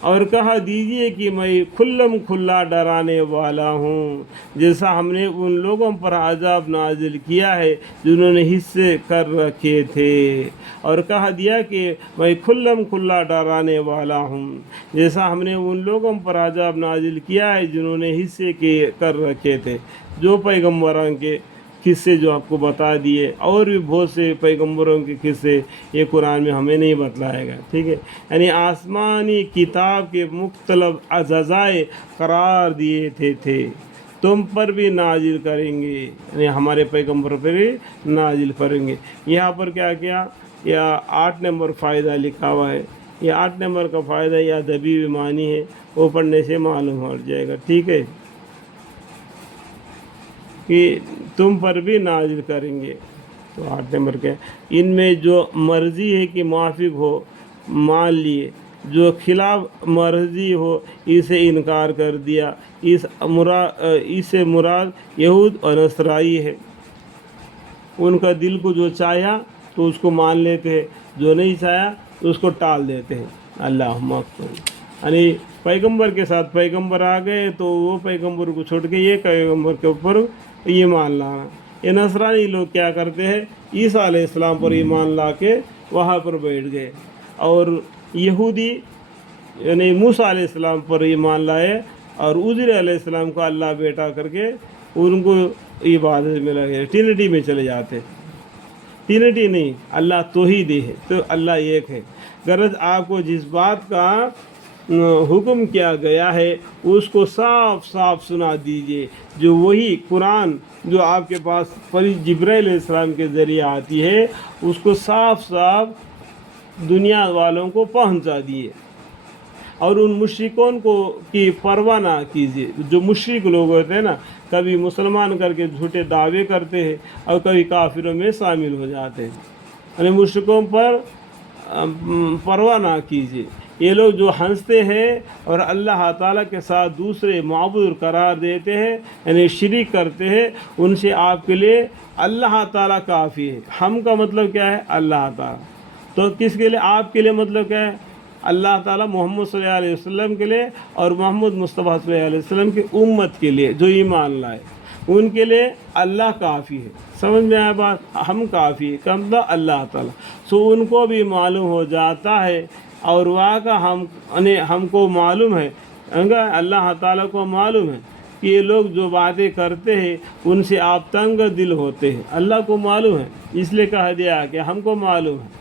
اور کہا دیجئے کہ میں کھلم کھلا ڈرانے والا ہوں، جیسا ہم نے ان لوگوں پر عذاب نازل کیا ہے جنہوں نے حصے کر رکھے تھے۔ اور کہہ دیا کہ میں کھلم کھلا ڈرانے والا ہوں، جیسا ہم نے ان لوگوں پر عذاب نازل کیا ہے جنہوں نے حصے کر رکھے تھے۔ جو پیغمبروں کے قصے جو آپ کو بتا دیے، اور بھی بہت سے پیغمبروں کے قصے یہ قرآن میں ہمیں نہیں بتلائے گا، ٹھیک ہے۔ یعنی آسمانی کتاب کے مختلف اجزائے قرار دیے تھے تم پر بھی نازل کریں گے، یعنی ہمارے پیغمبر پر بھی نازل کریں گے۔ یہاں پر کیا کیا، یا 8 نمبر فائدہ لکھا ہوا ہے۔ یہ 8 نمبر کا فائدہ یا ادبی معنی ہے، وہ پڑھنے سے معلوم ہو جائے گا، ٹھیک ہے، کہ تم پر بھی نازل کریں گے۔ تو 8 نمبر کے ان میں جو مرضی ہے کہ موافق ہو مان لیے، جو خلاف مرضی ہو اسے انکار کر دیا۔ اس سے مراد یہود اور نصرائی ہے۔ ان کا دل کو جو چاہیا تو اس کو مان لیتے ہیں، جو نہیں چاہیا تو اس کو ٹال دیتے ہیں۔ اللہم اکبر۔ یعنی پیغمبر کے ساتھ پیغمبر آ گئے تو وہ پیغمبر کو چھوڑ کے یہ پیغمبر کے اوپر ایمان لانا۔ یہ نصرانی لوگ کیا کرتے ہیں، عیسیٰ علیہ السلام پر ایمان لا کے وہاں پر بیٹھ گئے، اور یہودی یعنی موسیٰ علیہ السلام پر ایمان لائے اور عزیر علیہ السلام کو اللہ بیٹا کر کے ان کو عبادت میں لگے، ٹرینٹی میں چلے جاتے۔ ٹرینٹی نہیں، اللہ توحید ہے، تو اللہ ایک ہے۔ غرض آپ کو جس بات کا حکم کیا گیا ہے اس کو صاف صاف سنا دیجئے، جو وہی قرآن جو آپ کے پاس جبرائیل علیہ السلام کے ذریعے آتی ہے اس کو صاف صاف دنیا والوں کو پہنچا دیے، اور ان مشرکوں کی پرواہ نہ کیجیے۔ جو مشرک لوگ ہوتے ہیں نا، کبھی مسلمان کر کے جھوٹے دعوے کرتے ہیں اور کبھی کافروں میں شامل ہو جاتے ہیں، یعنی مشرکوں پر پرواہ نہ کیجیے۔ یہ لوگ جو ہنستے ہیں اور اللہ تعالیٰ کے ساتھ دوسرے معبود قرار دیتے ہیں، یعنی شریک کرتے ہیں، ان سے آپ کے لیے اللہ تعالیٰ کافی ہے۔ ہم کا مطلب کیا ہے، اللہ تعالیٰ۔ تو کس کے لیے، آپ کے لیے مطلب کیا ہے، اللہ تعالیٰ محمد صلی اللہ علیہ وسلم کے لیے اور محمد مصطفیٰ صلی اللہ علیہ وسلم کی امت کے لیے جو ایمان لائے، ان کے لیے اللہ کافی ہے۔ سمجھ میں آیا بات، ہم کافی ہے، کم تھا اللہ تعالیٰ۔ سو ان کو بھی معلوم ہو جاتا ہے، اور واقع ہم کو معلوم ہے، اللہ تعالیٰ کو معلوم ہے کہ یہ لوگ جو باتیں کرتے ہیں ان سے آپ تنگ دل ہوتے ہیں، اللہ کو معلوم ہے، اس لیے کہہ دیا کہ ہم کو معلوم ہے۔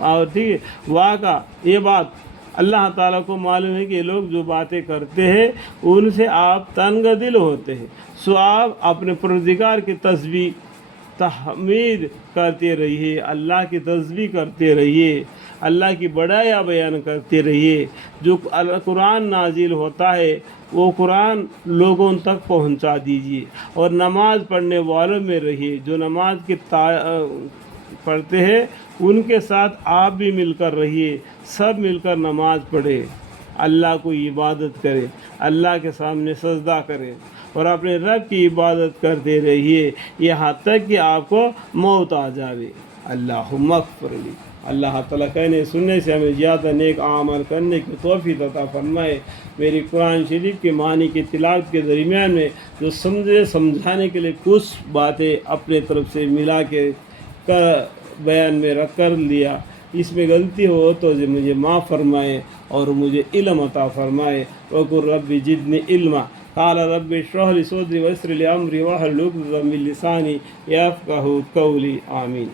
اور ٹھیک ہے، واقع یہ بات اللہ تعالیٰ کو معلوم ہے کہ یہ لوگ جو باتیں کرتے ہیں ان سے آپ تنگ دل ہوتے ہیں۔ سو آپ اپنے پروردگار کی تسبیح تحمید کرتے رہیے، اللہ کی تسبیح کرتے رہیے، اللہ کی بڑائی بیان کرتے رہیے۔ جو قرآن نازل ہوتا ہے وہ قرآن لوگوں تک پہنچا دیجیے، اور نماز پڑھنے والوں میں رہیے۔ جو نماز کی پڑھتے ہیں ان کے ساتھ آپ بھی مل کر رہیے، سب مل کر نماز پڑھے، اللہ کو عبادت کرے، اللہ کے سامنے سجدہ کرے، اور اپنے رب کی عبادت کرتے رہیے یہاں تک کہ آپ کو موت آ جاوے۔ اللہم اغفر لی۔ اللہ تعالیٰ کہنے سننے سے ہمیں زیادہ نیک عمل کرنے کی توفیق عطا فرمائے۔ میری قرآن شریف کے معنی کی تلاوت کے درمیان میں جو سمجھانے کے لیے کچھ باتیں اپنے طرف سے ملا کے بیان میں رکھ کر لیا، اس میں غلطی ہو تو مجھے معاف فرمائے اور مجھے علم عطا فرمائے۔ وقل رب زدنی علما، قال رب اشرح لی صدری ویسر لی امری واحلل عقدۃ من لسانی یفقہوا قولی، آمین۔